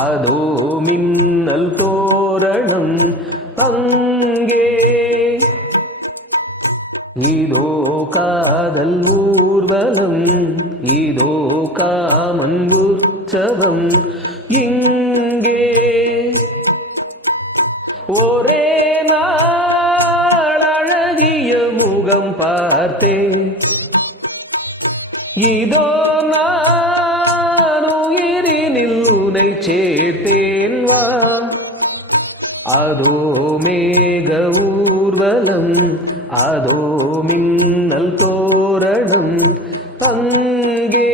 அதோ மின்னல் தோரணம் அங்கே. இதோ காதல் ஊர்வலம், இதோ காமன் உற்சவம் இங்கே. ஒரே நாள் அழகிய முகம் பார்த்தேன், இதோ நான் உயிரினில் உனை சேர்த்தேன் வா. அதோ மேக ஊர்வலம், அதோ மின்னல் தோரணம் அங்கே.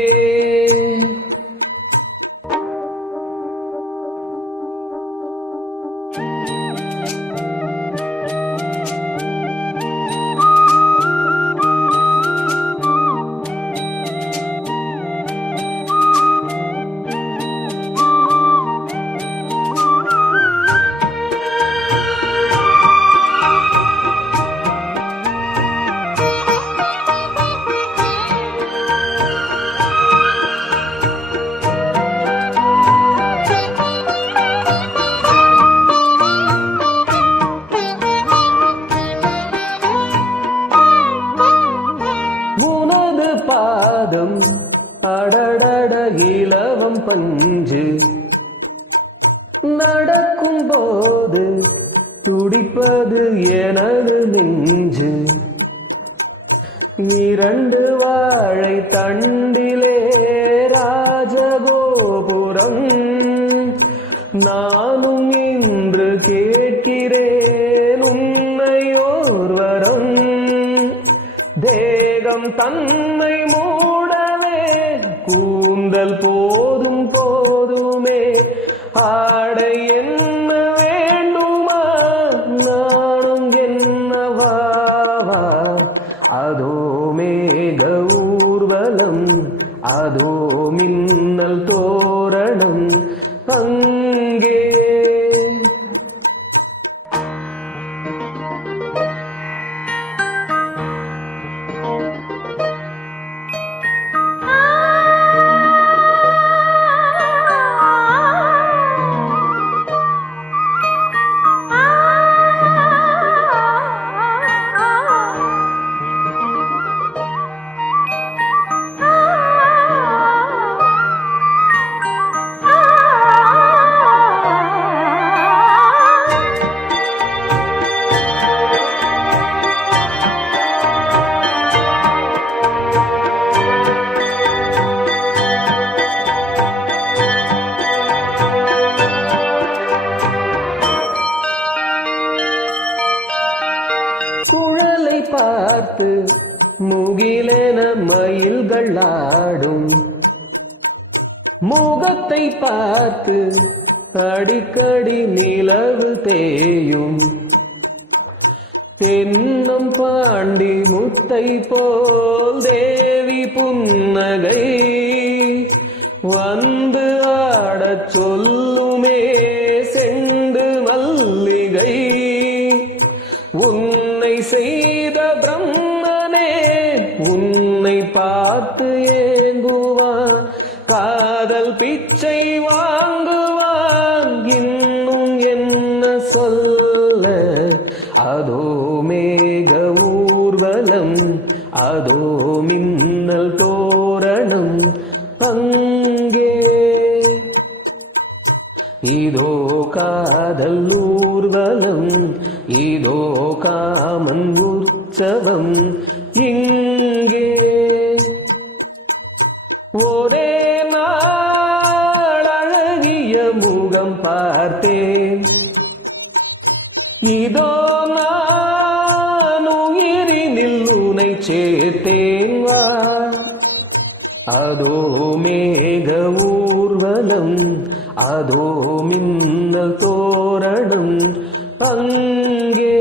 பாதம் அடடட இலவம் பஞ்சு, நடக்கும் போது துடிப்பது எனது நெஞ்சு. இரண்டு வாழை தண்டிலே ராஜகோபுரம், நானும் இன்று கேட்கிறேன் உன்னையோர் வரம். தேகம் தன்னை மூடவே கூந்தல் போதும் போதுமே, ஆடை என்ன வேண்டுமா நானும் என்னவாவா. அதோ மேக ஊர்வலம், அதோ மின்னல் தோரணம் அங்கே. குழலை பார்த்து முகிலென மயில்கள் ஆடும், முகத்தை பார்த்து அடிக்கடி நிலவு தேயும். தென்னம் பாண்டி முத்தை போல் தேவி புன்னகை வந்து ஆடச் சொல்லுமே செண்டு மல்லிகை. உன்னை செய்த பிரம்மனே உன்னை பார்த்து ஏங்குவான், காதல் பிச்சை வாங்குவான் இன்னும் என்ன சொல்ல. அதோ மேக ஊர்வலம், அதோ மின்னல் தோரணம் அங்கே. இதோ காதல் ஊர்வலம், இதோ காமன் உற்சவம் இங்கே. ஒரே நாள் அழகிய முகம் பார்த்தேன், இதோ நான் உயிரினில் உனை சேர்த்தேன் வா. அதோ மேக ஊர்வலம், அதோ மின்னல் தோரணம் அங்கே.